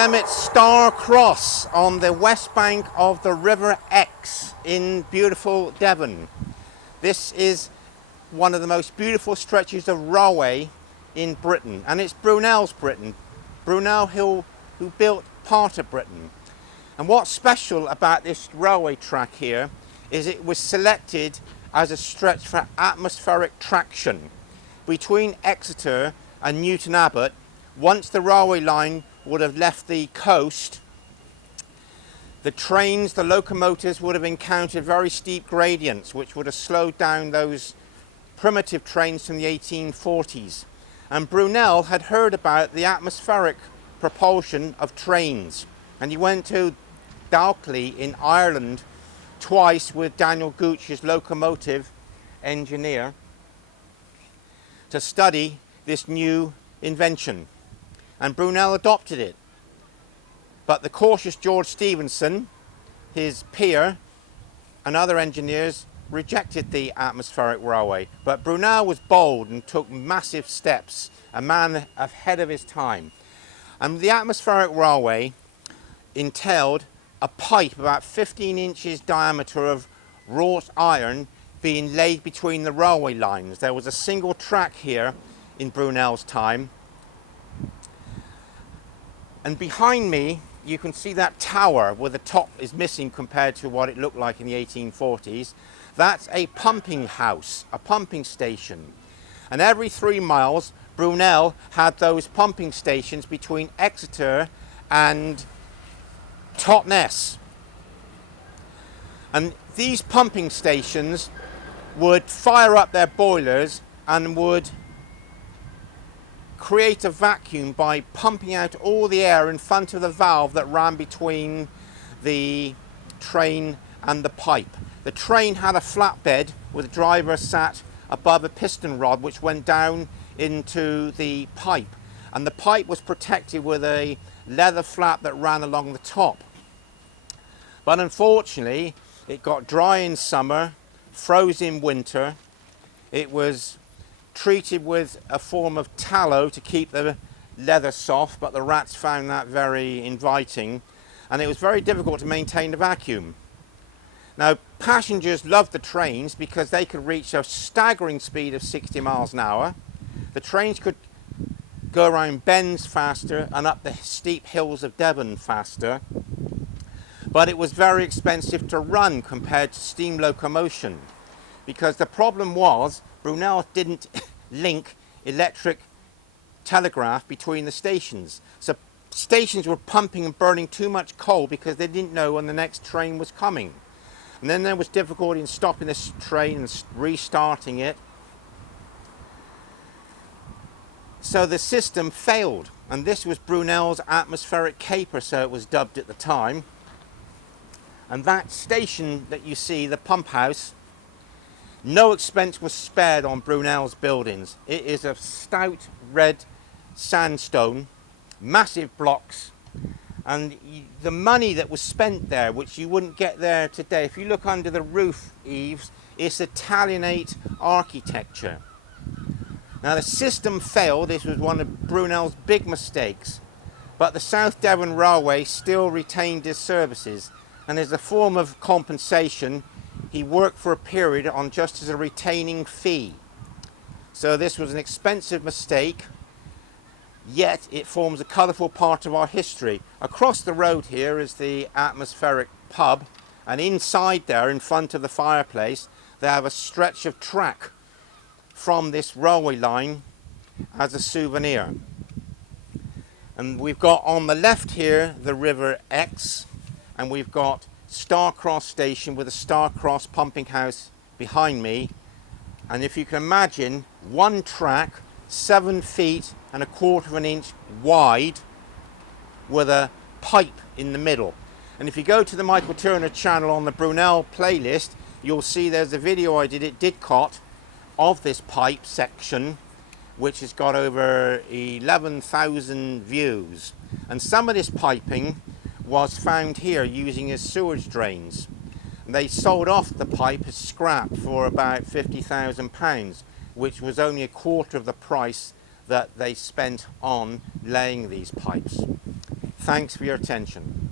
I am at Starcross on the west bank of the River Exe in beautiful Devon. This is one of the most beautiful stretches of railway in Britain, and it's Brunel's Britain. Brunel who built part of Britain. And what's special about this railway track here is it was selected as a stretch for atmospheric traction between Exeter and Newton Abbot. Once the railway line would have left the coast, the trains, the locomotives would have encountered very steep gradients which would have slowed down those primitive trains from the 1840s. And Brunel had heard about the atmospheric propulsion of trains, and he went to Dalkey in Ireland twice with Daniel Gooch, his locomotive engineer, to study this new invention. And Brunel adopted it. But the cautious George Stephenson, his peer, and other engineers rejected the atmospheric railway. But Brunel was bold and took massive steps, a man ahead of his time. And the atmospheric railway entailed a pipe about 15 inches diameter of wrought iron being laid between the railway lines. There was a single track here in Brunel's time. And behind me, you can see that tower where the top is missing compared to what it looked like in the 1840s. That's a pumping house, a pumping station. And every 3 miles, Brunel had those pumping stations between Exeter and Totnes. And these pumping stations would fire up their boilers and would create a vacuum by pumping out all the air in front of the valve that ran between the train and the pipe. The train had a flatbed where the driver sat above a piston rod which went down into the pipe, and the pipe was protected with a leather flap that ran along the top. But unfortunately it got dry in summer, froze in winter. It was treated with a form of tallow to keep the leather soft, but the rats found that very inviting, and it was very difficult to maintain the vacuum. Now, passengers loved the trains because they could reach a staggering speed of 60 miles an hour. The trains could go around bends faster and up the steep hills of Devon faster, but it was very expensive to run compared to steam locomotion, because the problem was Brunel didn't link electric telegraph between the stations. So stations were pumping and burning too much coal because they didn't know when the next train was coming. And then there was difficulty in stopping this train and restarting it. So the system failed, and this was Brunel's atmospheric caper, so it was dubbed at the time. And that station that you see, the pump house, no expense was spared on Brunel's buildings. It is of stout red sandstone, massive blocks, and the money that was spent there, which you wouldn't get there today. If you look under the roof eaves, it's Italianate architecture. Now the system failed. This was one of Brunel's big mistakes, but the South Devon Railway still retained his services, and as a form of compensation he worked for a period on just as a retaining fee. So this was an expensive mistake, yet it forms a colourful part of our history. Across the road here is the atmospheric pub, and inside there, in front of the fireplace, they have a stretch of track from this railway line as a souvenir. And we've got on the left here the River Exe, and we've got Starcross station with a Starcross pumping house behind me. And if you can imagine, one track 7 feet and 1/4 of an inch wide with a pipe in the middle. And if you go to the Michael Turner channel on the Brunel playlist, you'll see there's a video I did at Didcot of this pipe section, which has got over 11,000 views. And some of this piping was found here using as sewage drains. And they sold off the pipe as scrap for about £50,000, which was only 1/4 of the price that they spent on laying these pipes. Thanks for your attention.